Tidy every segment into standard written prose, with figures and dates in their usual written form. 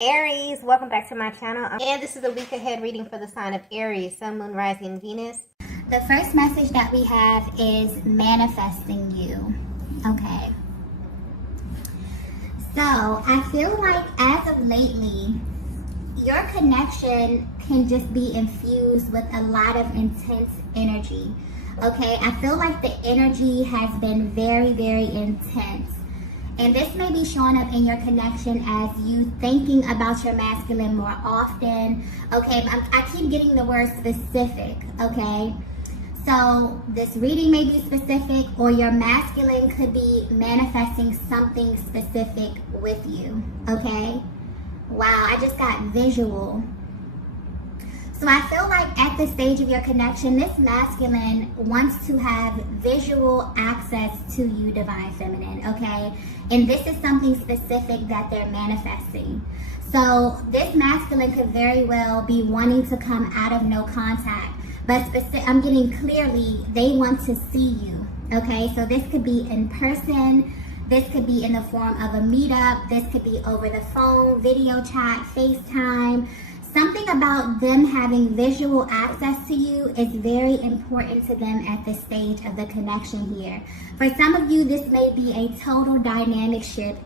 Aries, welcome back to my channel, and this is a week ahead reading for the sign of Aries, Sun, Moon, Rising, and Venus. The first message that we have is manifesting you. Okay. So I feel like as of lately, your connection can just be infused with a lot of intense energy. Okay, I feel like the energy has been very, very intense. And this may be showing up in your connection as you thinking about your masculine more often. Okay, I keep getting the word specific, okay? So this reading may be specific, or your masculine could be manifesting something specific with you, okay? Wow, I just got visual. So I feel like at this stage of your connection, this masculine wants to have visual access to you, divine feminine, okay? And this is something specific that they're manifesting. So this masculine could very well be wanting to come out of no contact, but I'm getting clearly they want to see you, okay? So this could be in person, this could be in the form of a meetup, this could be over the phone, video chat, FaceTime. Something about them having visual access to you is very important to them at this stage of the connection here. For some of you, this may be a total dynamic shift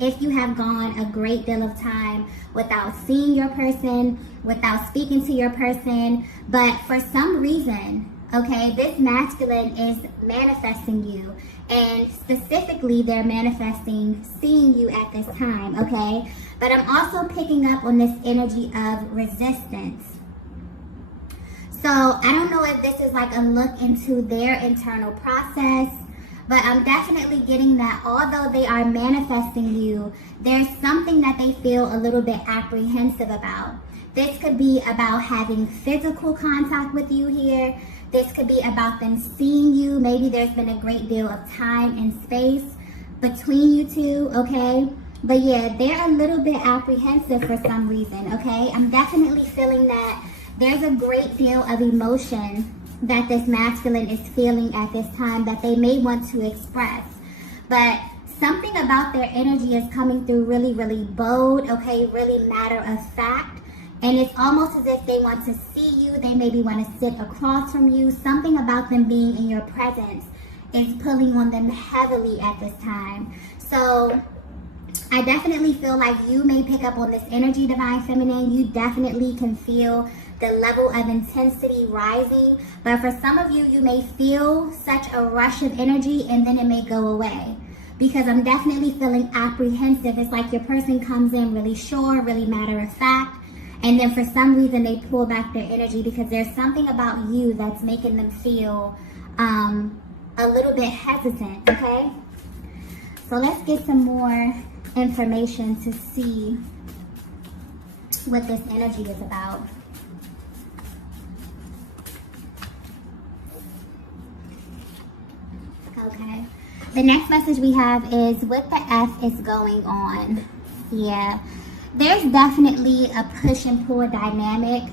if you have gone a great deal of time without seeing your person, without speaking to your person. But for some reason, okay, this masculine is manifesting you. And specifically, they're manifesting seeing you at this time, okay? But I'm also picking up on this energy of resistance. So I don't know if this is like a look into their internal process, but I'm definitely getting that although they are manifesting you, there's something that they feel a little bit apprehensive about. This could be about having physical contact with you here. This could be about them seeing you. Maybe there's been a great deal of time and space between you two, okay? But yeah, they're a little bit apprehensive for some reason, okay? I'm definitely feeling that there's a great deal of emotion that this masculine is feeling at this time that they may want to express. But something about their energy is coming through really, really bold, okay? Really matter of fact. And it's almost as if they want to see you. They maybe want to sit across from you. Something about them being in your presence is pulling on them heavily at this time. So I definitely feel like you may pick up on this energy, divine feminine. You definitely can feel the level of intensity rising. But for some of you, you may feel such a rush of energy and then it may go away. Because I'm definitely feeling apprehensive. It's like your person comes in really sure, really matter of fact. And then for some reason they pull back their energy because there's something about you that's making them feel a little bit hesitant, okay? So let's get some more information to see what this energy is about. Okay. The next message we have is what the F is going on. Yeah. There's definitely a push and pull dynamic.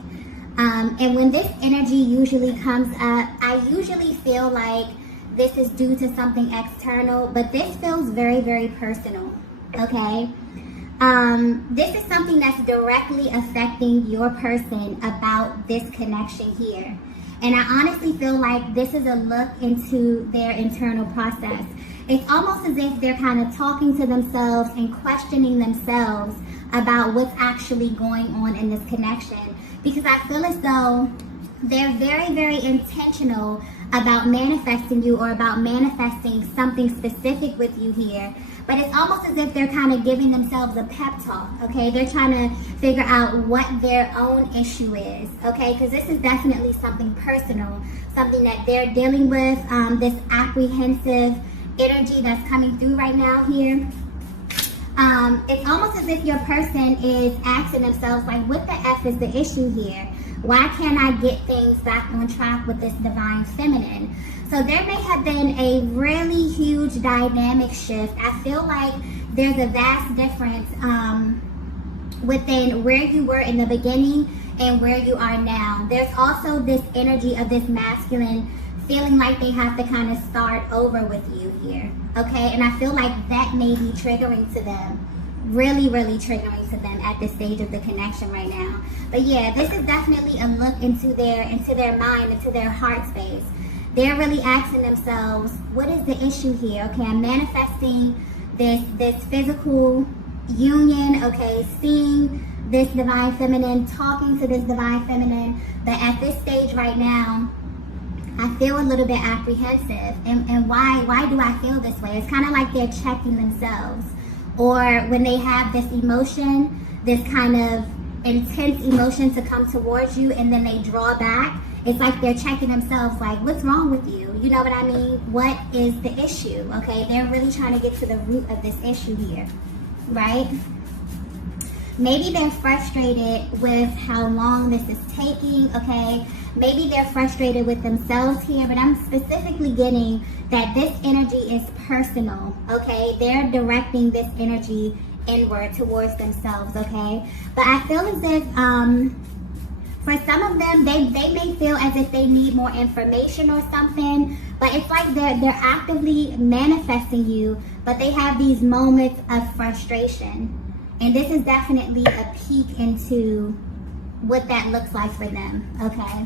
And when this energy usually comes up, I usually feel like this is due to something external, but this feels very, very personal, okay? This is something that's directly affecting your person about this connection here. And I honestly feel like this is a look into their internal process. It's almost as if they're kind of talking to themselves and questioning themselves about what's actually going on in this connection. Because I feel as though they're very, very intentional about manifesting you or about manifesting something specific with you here. But it's almost as if they're kind of giving themselves a pep talk, okay? They're trying to figure out what their own issue is, okay? Because this is definitely something personal, something that they're dealing with, this apprehensive energy that's coming through right now here. It's almost as if your person is asking themselves, like, what the F is the issue here? Why can't I get things back on track with this divine feminine? So there may have been a really huge dynamic shift. I feel like there's a vast difference within where you were in the beginning and where you are now. There's also this energy of this masculine feeling like they have to kind of start over with you here, okay? And I feel like that may be triggering to them. really, really triggering to them at this stage of the connection right now. But yeah, this is definitely a look into their mind, into their heart space. They're really asking themselves, what is the issue here? Okay, I'm manifesting this physical union, okay, seeing this divine feminine, talking to this divine feminine, but at this stage right now, I feel a little bit apprehensive. And why do I feel this way? It's kind of like they're checking themselves. Or when they have this emotion, this kind of intense emotion to come towards you, and then they draw back, it's like they're checking themselves, like, what's wrong with you? You know what I mean? What is the issue? Okay, they're really trying to get to the root of this issue here, right? Maybe they're frustrated with how long this is taking, okay? Maybe they're frustrated with themselves here, but I'm specifically getting that this energy is personal, okay? They're directing this energy inward towards themselves, okay? But I feel as if, for some of them, they may feel as if they need more information or something, but it's like they're actively manifesting you, but they have these moments of frustration. And this is definitely a peek into what that looks like for them, okay?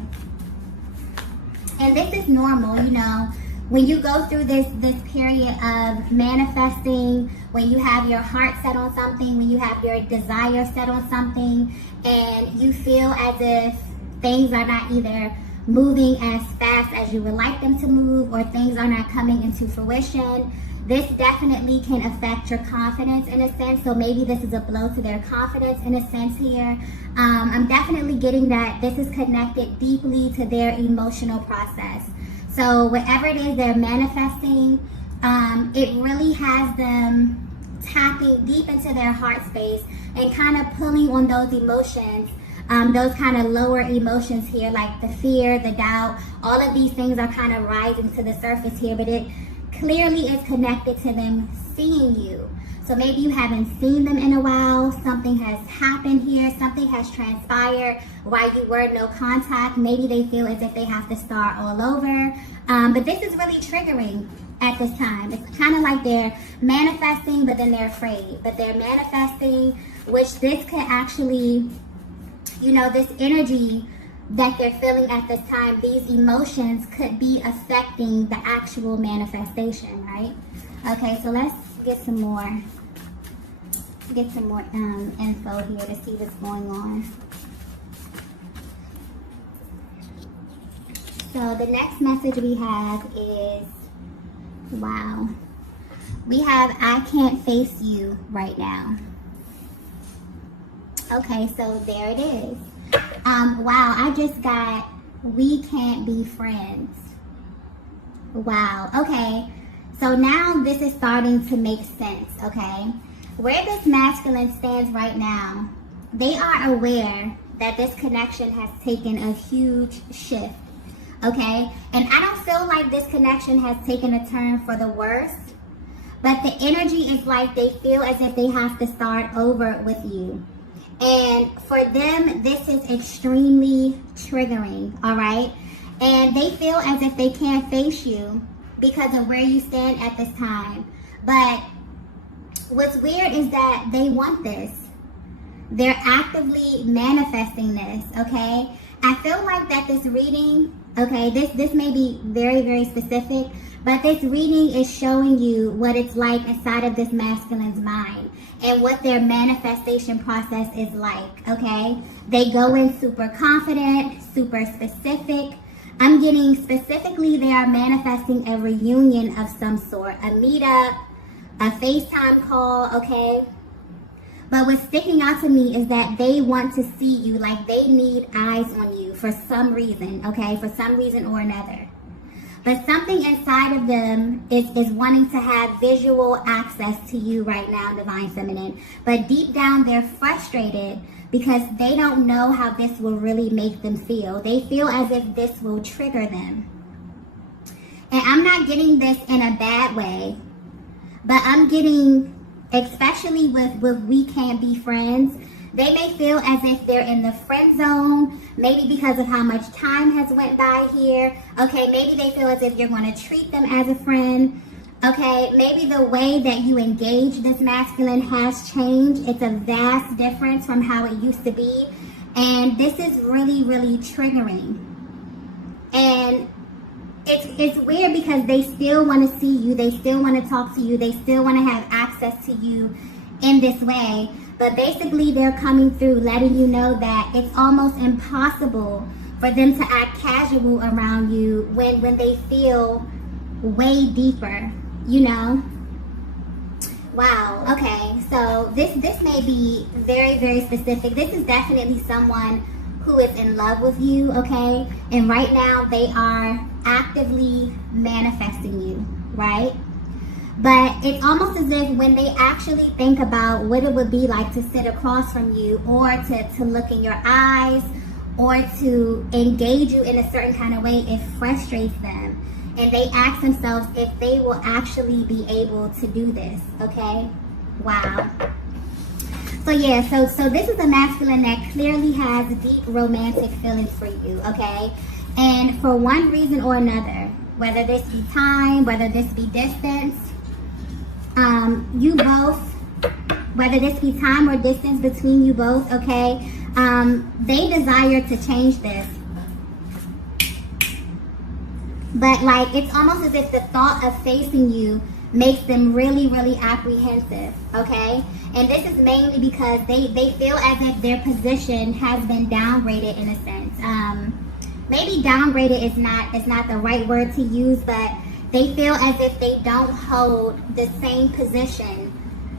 And this is normal, you know, when you go through this period of manifesting, when you have your heart set on something, when you have your desire set on something, and you feel as if things are not either moving as fast as you would like them to move, or things are not coming into fruition, this definitely can affect your confidence in a sense. So maybe this is a blow to their confidence in a sense here. I'm definitely getting that this is connected deeply to their emotional process. So whatever it is they're manifesting, it really has them tapping deep into their heart space and kind of pulling on those emotions, those kind of lower emotions here, like the fear, the doubt. All of these things are kind of rising to the surface here, but it clearly is connected to them seeing you. So maybe you haven't seen them in a while, something has happened here, something has transpired while you were no contact. Maybe they feel as if they have to start all over. But this is really triggering at this time. It's kind of like they're manifesting, but then they're afraid. But they're manifesting, which this could actually, you know, this energy that they're feeling at this time, these emotions could be affecting the actual manifestation, right? Okay, so let's get some more info here to see what's going on. So the next message we have is, wow, we have, I can't face you right now. Okay, so there it is. Wow, I just got, we can't be friends. Wow, okay. So now this is starting to make sense, okay? Where this masculine stands right now, they are aware that this connection has taken a huge shift, okay? And I don't feel like this connection has taken a turn for the worse, but the energy is like they feel as if they have to start over with you. And for them, this is extremely triggering, all right? And they feel as if they can't face you because of where you stand at this time. But what's weird is that they want this. They're actively manifesting this, okay? I feel like that this reading, okay, this may be very, very specific, but this reading is showing you what it's like inside of this masculine's mind and what their manifestation process is like, okay? They go in super confident, super specific. I'm getting specifically they are manifesting a reunion of some sort, a meetup, a FaceTime call, okay? But what's sticking out to me is that they want to see you, like they need eyes on you for some reason, okay? For some reason or another. But something inside of them is wanting to have visual access to you right now, Divine Feminine. But deep down, they're frustrated because they don't know how this will really make them feel. They feel as if this will trigger them. And I'm not getting this in a bad way, but I'm getting, especially with we can't be friends, they may feel as if they're in the friend zone, maybe because of how much time has went by here. Okay, maybe they feel as if you're going to treat them as a friend, Okay, maybe the way that you engage this masculine has changed. It's a vast difference from how it used to be. And this is really, really triggering. And it's weird because they still want to see you. They still want to talk to you. They still want to have access to you in this way. But basically, they're coming through letting you know that it's almost impossible for them to act casual around you when they feel way deeper, you know? Wow, okay, so this may be very, very specific. This is definitely someone who is in love with you, okay? And right now, they are actively manifesting you, right? But it's almost as if when they actually think about what it would be like to sit across from you or to look in your eyes or to engage you in a certain kind of way, it frustrates them. And they ask themselves if they will actually be able to do this, okay? Wow. So yeah, so this is a masculine that clearly has deep romantic feelings for you, okay? And for one reason or another, whether this be time, whether this be distance, you both, whether this be time or distance between you both, okay, they desire to change this. But like, it's almost as if the thought of facing you makes them really, really apprehensive, okay? And this is mainly because they feel as if their position has been downgraded in a sense. Maybe downgraded is not the right word to use, but they feel as if they don't hold the same position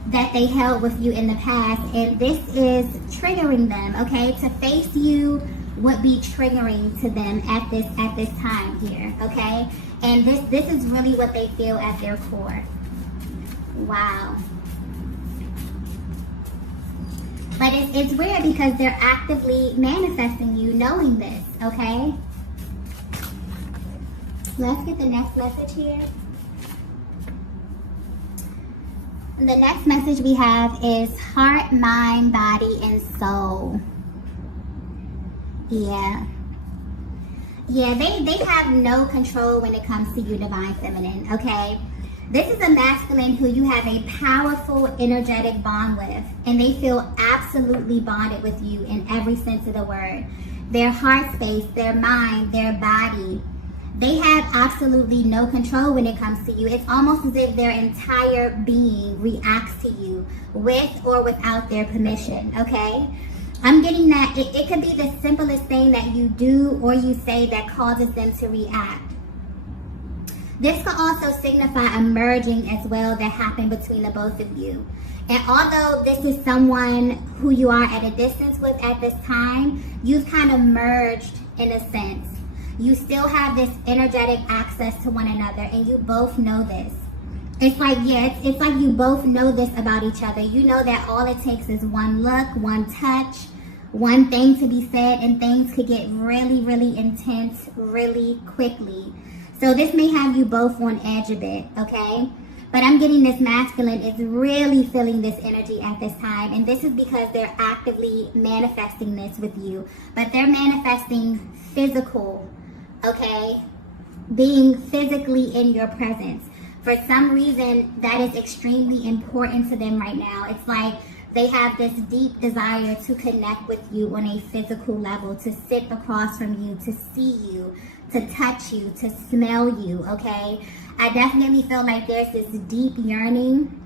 that they held with you in the past. And this is triggering them, okay? To face you would be triggering to them at this time here, okay? And this is really what they feel at their core. Wow. But it's weird because they're actively manifesting you knowing this, okay? Let's get the next message here. The next message we have is heart, mind, body, and soul. Yeah, they have no control when it comes to you, divine feminine, okay? This is a masculine who you have a powerful, energetic bond with, and they feel absolutely bonded with you in every sense of the word. Their heart space, their mind, their body, they have absolutely no control when it comes to you. It's almost as if their entire being reacts to you with or without their permission, okay? I'm getting that it could be the simplest thing that you do or you say that causes them to react. This could also signify a merging as well that happened between the both of you. And although this is someone who you are at a distance with at this time, you've kind of merged in a sense. You still have this energetic access to one another, and you both know this. It's like, yeah, it's like you both know this about each other. You know that all it takes is one look, one touch, one thing to be said, and things could get really, really intense really quickly. So this may have you both on edge a bit, okay? But I'm getting this masculine is really feeling this energy at this time. And this is because they're actively manifesting this with you. But they're manifesting physical, okay? Being physically in your presence. For some reason, that is extremely important to them right now. It's like they have this deep desire to connect with you on a physical level, to sit across from you, to see you, to touch you, to smell you, okay? I definitely feel like there's this deep yearning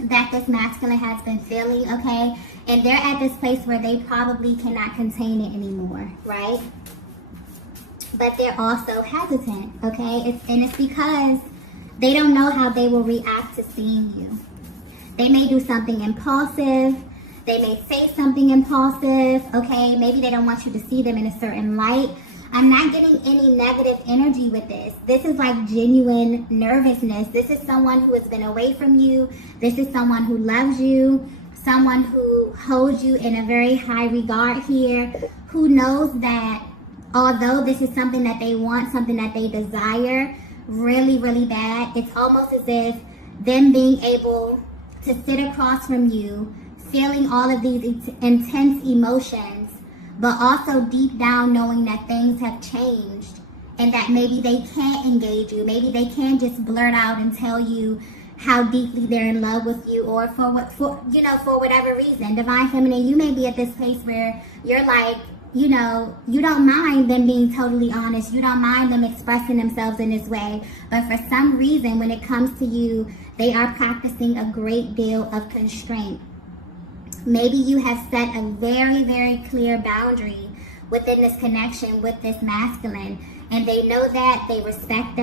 that this masculine has been feeling, okay? And they're at this place where they probably cannot contain it anymore, right? But they're also hesitant, okay? It's because they don't know how they will react to seeing you. They may do something impulsive. They may say something impulsive, okay? Maybe they don't want you to see them in a certain light. I'm not getting any negative energy with this. This is like genuine nervousness. This is someone who has been away from you. This is someone who loves you, someone who holds you in a very high regard here, who knows that although this is something that they want, something that they desire really, really bad, it's almost as if them being able to sit across from you, feeling all of these intense emotions, but also deep down knowing that things have changed and that maybe they can't engage you. Maybe they can't just blurt out and tell you how deeply they're in love with you, or for whatever reason. Divine Feminine, you may be at this place where you're like, you don't mind them being totally honest. You don't mind them expressing themselves in this way. But for some reason, when it comes to you, they are practicing a great deal of constraint. Maybe you have set a very, very clear boundary within this connection with this masculine. And they know that, they respect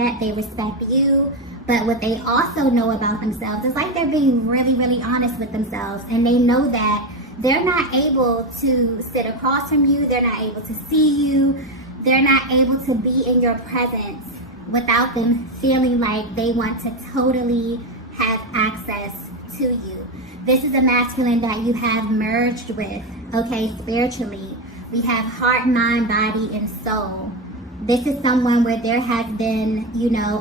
you. But what they also know about themselves is like they're being really, really honest with themselves. And they know that they're not able to sit across from you. They're not able to see you. They're not able to be in your presence without them feeling like they want to totally have access to you. This is a masculine that you have merged with, okay, spiritually. We have heart, mind, body, and soul. This is someone where there has been,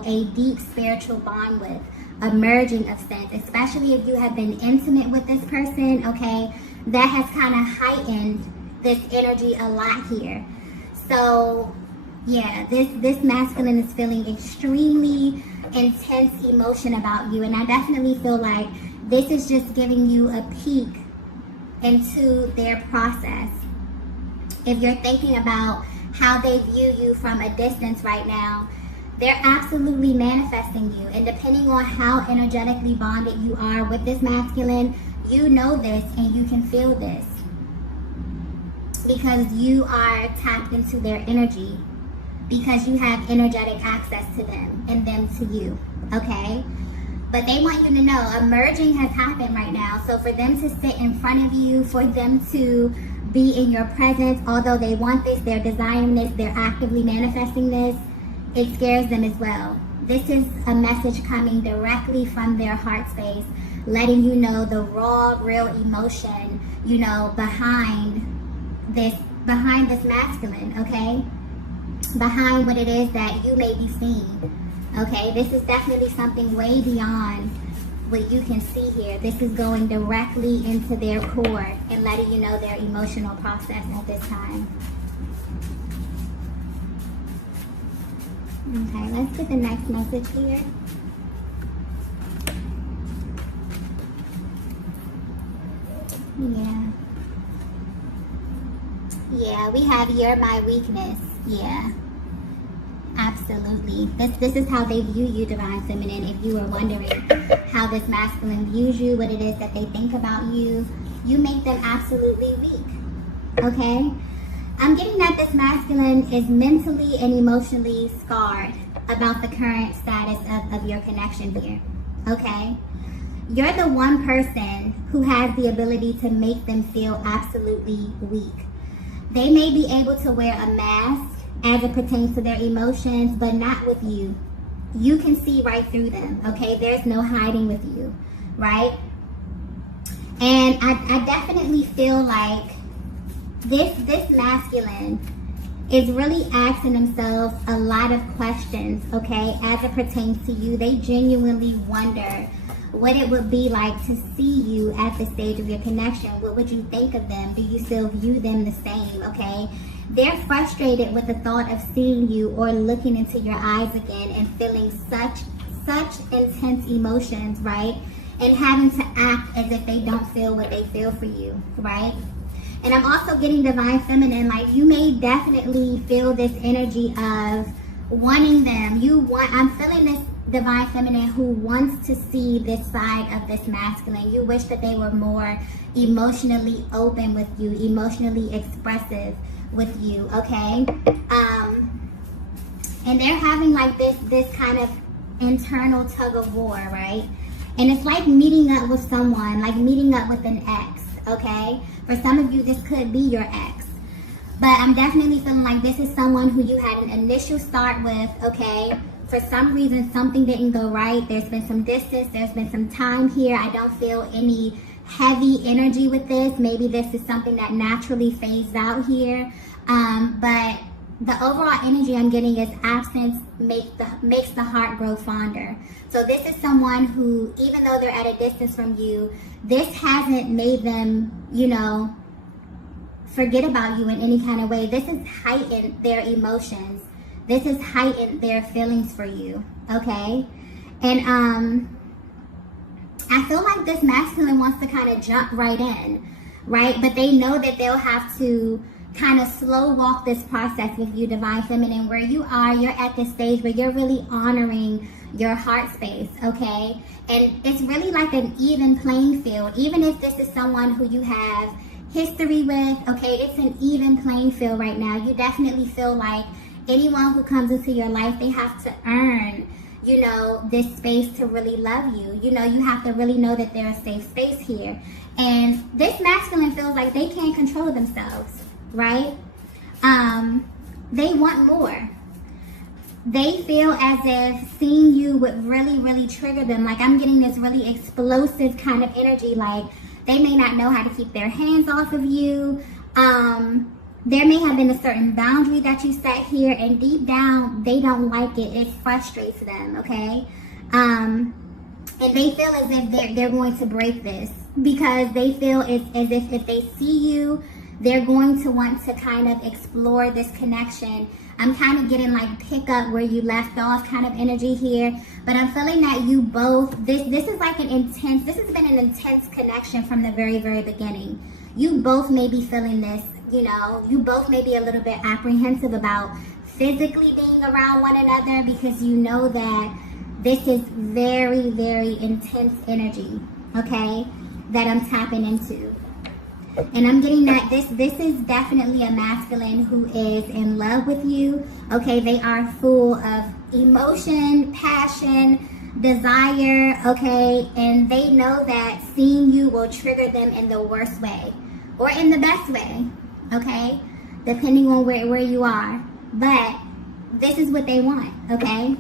a deep spiritual bond with, a merging of sense, especially if you have been intimate with this person, okay? That has kind of heightened this energy a lot here. So, yeah, this masculine is feeling extremely intense emotion about you. And I definitely feel like this is just giving you a peek into their process. If you're thinking about how they view you from a distance right now, they're absolutely manifesting you. And depending on how energetically bonded you are with this masculine, you know this and you can feel this because you are tapped into their energy, because you have energetic access to them and them to you, okay? But they want you to know a merging has happened right now. So for them to sit in front of you, for them to be in your presence, although they want this, they're desiring this, they're actively manifesting this, it scares them as well. This is a message coming directly from their heart space, letting you know the raw, real emotion, behind this masculine, okay? Behind what it is that you may be seeing, okay? This is definitely something way beyond what you can see here. This is going directly into their core and letting you know their emotional process at this time. Okay, let's get the next message here. Yeah, we have "you're my weakness." Yeah, absolutely. This is how they view you, Divine Feminine. If you were wondering how this masculine views you, what it is that they think about you, you make them absolutely weak, okay? I'm getting that this masculine is mentally and emotionally scarred about the current status of your connection here, okay? You're the one person who has the ability to make them feel absolutely weak. They may be able to wear a mask as it pertains to their emotions, but not with you. You can see right through them, okay? There's no hiding with you, right? And I definitely feel like this masculine is really asking themselves a lot of questions, okay, as it pertains to you. They genuinely wonder what it would be like to see you at this stage of your connection. What would you think of them? Do you still view them the same, okay? They're frustrated with the thought of seeing you or looking into your eyes again and feeling such intense emotions, right? And having to act as if they don't feel what they feel for you, right? And I'm also getting Divine Feminine, like you may definitely feel this energy of wanting them. I'm feeling this Divine Feminine who wants to see this side of this masculine. You wish that they were more emotionally open with you, emotionally expressive with you, okay? And they're having like this kind of internal tug of war, right? And it's like meeting up with someone, like meeting up with an ex, okay? For some of you, this could be your ex. But I'm definitely feeling like this is someone who you had an initial start with, okay? For some reason, something didn't go right. There's been some distance. There's been some time here. I don't feel any heavy energy with this. Maybe this is something that naturally fades out here. But the overall energy I'm getting is absence makes the heart grow fonder. So this is someone who, even though they're at a distance from you, this hasn't made them, forget about you in any kind of way. This has heightened their emotions This has heightened their feelings for you, okay? And I feel like this masculine wants to kind of jump right in, right? But they know that they'll have to kind of slow walk this process with you, Divine Feminine. Where you are, you're at this stage where you're really honoring your heart space, okay? And it's really like an even playing field. Even if this is someone who you have history with, okay, it's an even playing field right now. You definitely feel like anyone who comes into your life, they have to earn, you know, this space to really love you. You know, you have to really know that they're a safe space here. And this masculine feels like they can't control themselves, right? They want more. They feel as if seeing you would really, really trigger them. Like, I'm getting this really explosive kind of energy. Like, they may not know how to keep their hands off of you. There may have been a certain boundary that you set here, and deep down, they don't like it. It frustrates them, okay? And they feel as if they're going to break this, because they feel as if they see you, they're going to want to kind of explore this connection. I'm kind of getting like pick up where you left off kind of energy here, but I'm feeling that you both, this is like this has been an intense connection from the very, very beginning. You both may be feeling this, you know, you both may be a little bit apprehensive about physically being around one another, because you know that this is very, very intense energy, okay, that I'm tapping into. And I'm getting that this is definitely a masculine who is in love with you, okay? They are full of emotion, passion, desire, okay? And they know that seeing you will trigger them in the worst way or in the best way, okay? Depending on where you are. But this is what they want, okay?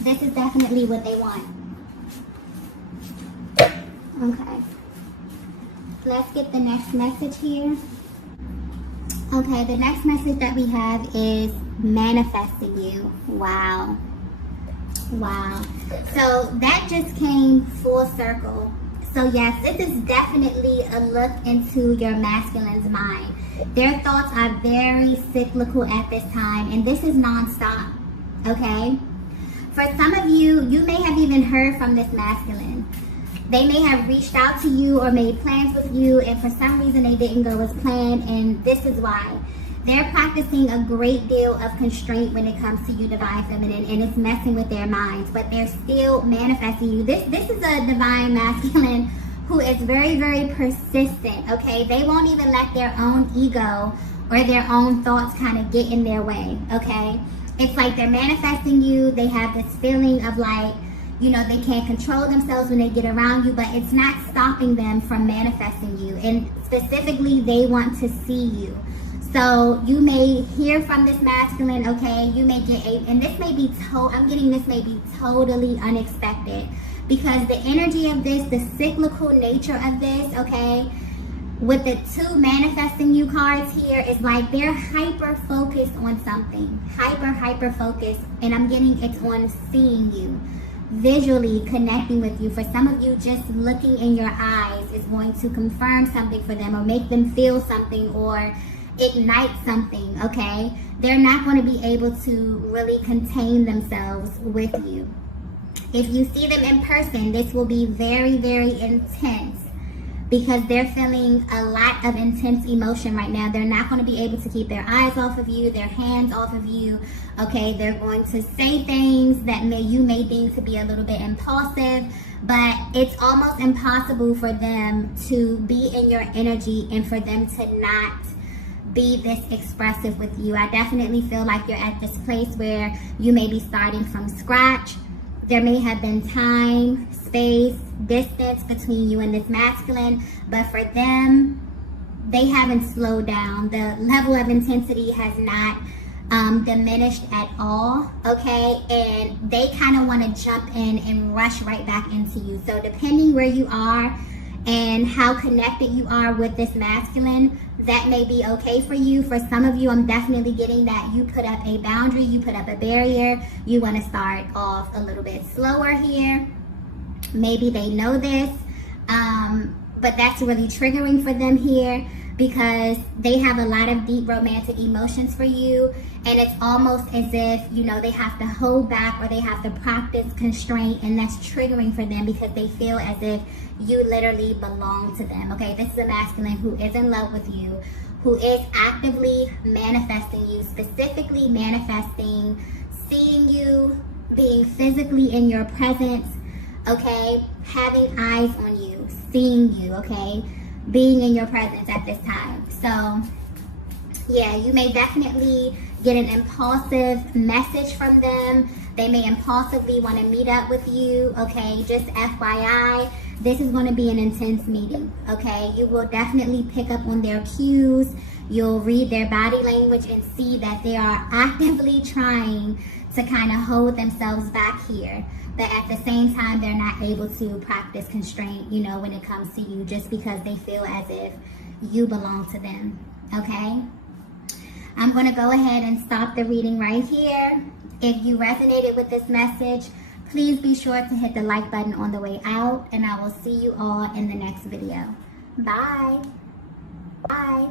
This is definitely what they want. Okay. Let's get the next message here. Okay, the next message that we have is manifesting you. Wow. Wow. So that just came full circle. So yes, this is definitely a look into your masculine's mind. Their thoughts are very cyclical at this time, and this is nonstop, okay? For some of you, you may have even heard from this masculine. They may have reached out to you or made plans with you, and for some reason they didn't go as planned, and this is why. They're practicing a great deal of constraint when it comes to you, Divine Feminine, and it's messing with their minds, but they're still manifesting you. This is a Divine Masculine who is very, very persistent, okay? They won't even let their own ego or their own thoughts kind of get in their way, okay? It's like they're manifesting you. They have this feeling of like, you know, they can't control themselves when they get around you, but it's not stopping them from manifesting you. And specifically, they want to see you. So you may hear from this masculine, okay? You may get and this may be I'm getting this may be totally unexpected, because the energy of this, the cyclical nature of this, okay, with the two manifesting you cards here, is like they're hyper focused on something, hyper focused, and I'm getting it's on seeing you, visually connecting with you. For some of you, just looking in your eyes is going to confirm something for them, or make them feel something, or ignite something, okay? They're not going to be able to really contain themselves with you. If you see them in person, this will be very, very intense, because they're feeling a lot of intense emotion right now. They're not going to be able to keep their eyes off of you, their hands off of you, okay? They're going to say things that you may deem to be a little bit impulsive, but it's almost impossible for them to be in your energy and for them to not be this expressive with you. I definitely feel like you're at this place where you may be starting from scratch. There may have been time, space, distance between you and this masculine, but for them, they haven't slowed down. The level of intensity has not diminished at all, okay? And they kind of want to jump in and rush right back into you. So depending where you are and how connected you are with this masculine, that may be okay for you. For some of you, I'm definitely getting that you put up a boundary, you put up a barrier, you want to start off a little bit slower here. Maybe they know this, but that's really triggering for them here because they have a lot of deep romantic emotions for you, and it's almost as if, you know, they have to hold back or they have to practice constraint, and that's triggering for them because they feel as if you literally belong to them. Okay, this is a masculine who is in love with you, who is actively manifesting you, specifically manifesting seeing you, being physically in your presence, okay, having eyes on you, seeing you, okay, being in your presence at this time. So yeah, you may definitely get an impulsive message from them. They may impulsively want to meet up with you, okay? Just FYI, this is going to be an intense meeting, okay? You will definitely pick up on their cues. You'll read their body language and see that they are actively trying to kind of hold themselves back here. But at the same time, they're not able to practice constraint, you know, when it comes to you, just because they feel as if you belong to them, okay? I'm going to go ahead and stop the reading right here. If you resonated with this message, please be sure to hit the like button on the way out, and I will see you all in the next video. Bye. Bye.